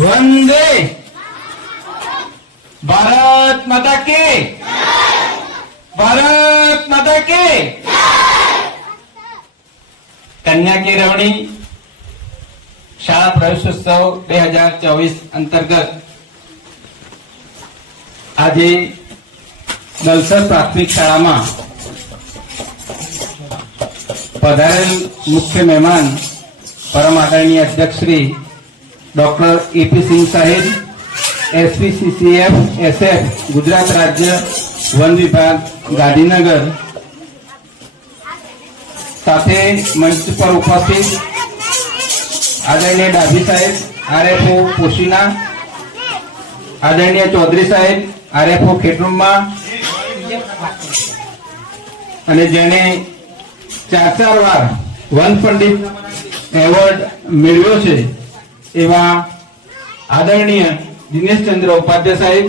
वंदे भारत माता की भारत माता की कन्या केळवणी शाळा प्रवेशोत्सव 2024 अंतर्गत આજે નલસર પ્રાથમિક શાળામાં પધારેલ મુખ્ય મહેમાન પરમ આદરણીય અધ્યક્ષ શ્રી ડોક્ટર એપી સિંહ સાહેબ, એસપીસીસીએફ એસએફ ગુજરાત રાજ્ય વન વિભાગ ગાંધીનગર, સાથે મંચ પર ઉપસ્થિત આદરણીય ડાભી સાહેબ આરએફઓ પોશીના, આદરણીય ચૌધરી સાહેબ આરએફઓ ખેડૂમમાં, અને જેને 4 વાર વન પંડિત એવોર્ડ મેળવ્યો છે એવા આદરણીય દિનેશચંદ્ર ઉપાધ્યાય સાહેબ,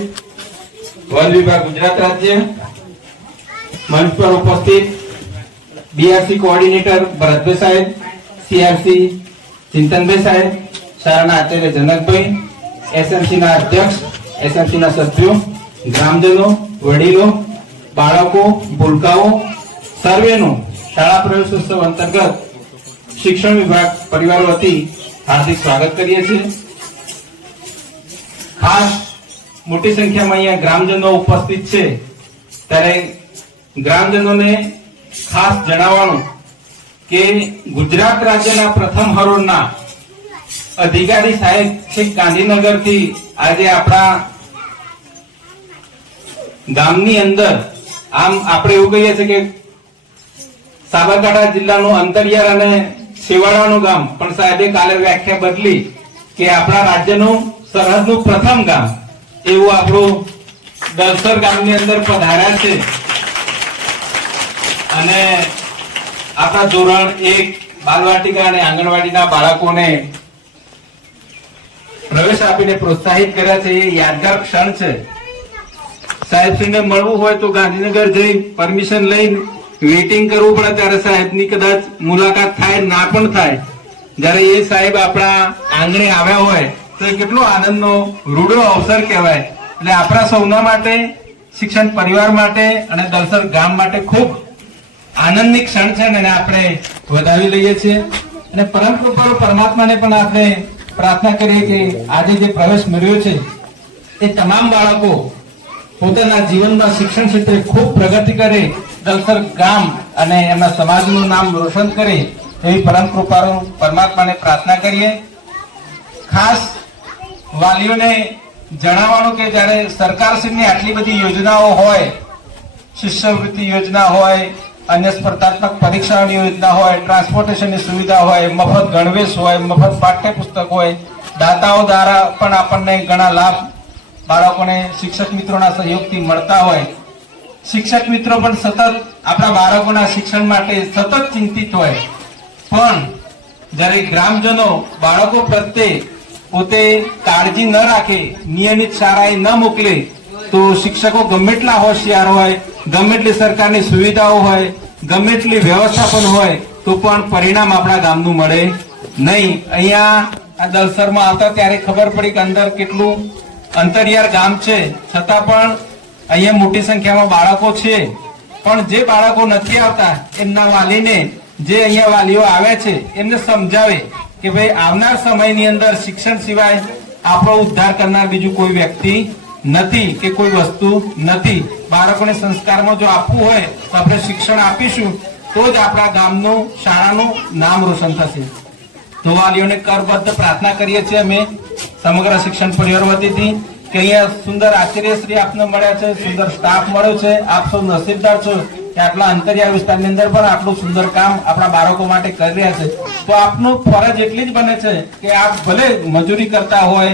વન વિભાગ ગુજરાત રાજ્ય, મંચ પર ઉપસ્થિત બીઆરસી કોઓર્ડિનેટર ભરતભાઈ સાહેબ, સીઆરસી ચિંતનભાઈ સાહેબ, શાળાના આચાર્ય જનકભાઈ, એસએમસી ના અધ્યક્ષ, એસએમસી ના સભ્યો, ગ્રામજનો, વડીલો, બાળકો, ભૂલકાઓ સર્વેનું શાળા પ્રવેશોત્સવ અંતર્ગત શિક્ષણ વિભાગ પરિવાર વતી હાર્દિક સ્વાગત કરીએ છીએ। ખાસ મોટી સંખ્યામાં અહીંયા ગ્રામજનો ઉપસ્થિત છે, ત્યારે ગ્રામજનોને ખાસ જણાવવાનું કે ગુજરાત રાજ્યના પ્રથમ હરોળના અધિકારી સાહેબ છે ગાંધીનગરથી આજે આપણા ગામની અંદર, આમ આપણે એવું કહીએ છીએ કે સાબરકાંઠા જિલ્લાનું અંતરિયાળ અને છેવાડાનું ગામ, પણ સાહેબે કાલે વ્યાખ્યા બદલી કે આપણા રાજ્યનું સરહદનું પ્રથમ ગામ એવું આપણું દલસર ગામની અંદર પધાર્યા છે। અને આપણા ધોરણ 1 બાલવાટિકા અને આંગણવાડીના બાળકોને પ્રવેશ આપીને પ્રોત્સાહિત કર્યા છે। એ યાદગાર ક્ષણ છે। સાહેબશ્રીને મળવું હોય તો ગાંધીનગર જઈ પરમિશન લઈને વેટિંગ કરવું પડે, ત્યારે સાહેબની કદાચ મુલાકાત થાય ના પણ થાય। જ્યારે એ સાહેબ આપણા આંગણે આવ્યા હોય તો એ કેટલો આનંદનો રૂડો અવસર કહેવાય। એટલે આપણા સૌના માટે, શિક્ષણ પરિવાર માટે અને દલસર ગામ માટે ખૂબ આનંદની ક્ષણ છે, અને આપણે વધાવી લઈએ છીએ। અને પરમ કૃપાળુ પરમાત્માને પણ આપણે પ્રાર્થના કરીએ કે આજે જે પ્રવેશ મળ્યો છે એ તમામ બાળકો પોતાના જીવનમાં શિક્ષણ ક્ષેત્રે ખૂબ પ્રગતિ કરે, દલસર ગામ અને એમના સમાજનું નામ રોશન કરે એવી પરમ કૃપાળુ પરમાત્માને પ્રાર્થના કરીએ। ખાસ વાલીઓને જણાવવાનું કે જ્યારે સરકારશ્રીની આટલી બધી યોજનાઓ હોય, શિષ્યવૃત્તિ યોજના હોય, અન્ય સ્પર્ધાત્મક પરીક્ષાઓની યોજના હોય, ટ્રાન્સપોર્ટેશનની સુવિધા હોય, મફત ગણવેશ હોય, મફત પાઠ્યપુસ્તક હોય, દાતાઓ દ્વારા પણ આપણને ઘણા લાભ બાળકોને શિક્ષક મિત્રોના સહયોગથી મળતા હોય। શિક્ષક મિત્રો પણ સતત આપણા બાળકોના શિક્ષણ માટે સતત ચિંતિત હોય, પણ જ્યારે ગ્રામજનો બાળકો પ્રત્યે પોતે કાળજી ન રાખે, નિયમિત શાળાએ ન મોકલે, તો શિક્ષકો ગમે એટલા હોશિયાર હોય, ગમે એટલી સરકારની સુવિધાઓ હોય, ગમે એટલી વ્યવસ્થાપન હોય, તો પણ પરિણામ આપણા ગામનું મળે નહીં। અહીંયા આ દલસરમાં આવતા ત્યારે ખબર પડી કે અંદર કેટલું અંતરિયાળ ગામ છે, છતાં પણ અહીંયા મોટી સંખ્યામાં બાળકો છે। પણ જે બાળકો નથી આવતા એમના વાલીને, જે અહીંયા વાલીઓ આવ્યા છે એમને સમજાવે કે ભાઈ આવનાર સમયની અંદર શિક્ષણ સિવાય આપણો ઉદ્ધાર કરનાર બીજું કોઈ વ્યક્તિ નથી કે કોઈ વસ્તુ નથી। બાળકોને સંસ્કારમાં જો આપવું હોય તો આપણે શિક્ષણ આપીશું તો જ આપણા ગામનું, શાળાનું નામ રોશન થશે। તો વાલીઓને કરબદ્ધ પ્રાર્થના કરીએ છીએ અમે સમગ્ર શિક્ષણ પરિવાર વતીથી કે અહીંયા સુંદર આચાર્યશ્રી આપને મળ્યા છે, સુંદર સ્ટાફ મળ્યો છે। આપ સૌ નસીબદાર છો કે આટલા અંતરિયાળ વિસ્તારની અંદર પણ આટલું સુંદર કામ આપણા બાળકો માટે કરી રહ્યા છે। તો આપનું ફરજ એટલી જ બને છે કે આપ ભલે મજૂરી કરતા હોય,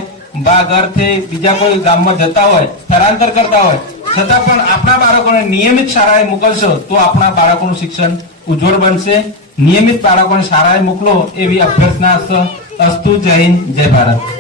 ઘરથી બીજા કોઈ ગામમાં જતા હોય, સ્થળાંતર કરતા હોય, છતાં પણ આપણા બાળકોને નિયમિત શાળાએ મોકલશો તો આપણા બાળકોનું શિક્ષણ ઉજ્જવળ બનશે। નિયમિત બાળકોને શાળાએ મોકલો એવી અભ્યર્થના અસ્તુ। જય હિન્દ, જય ભારત।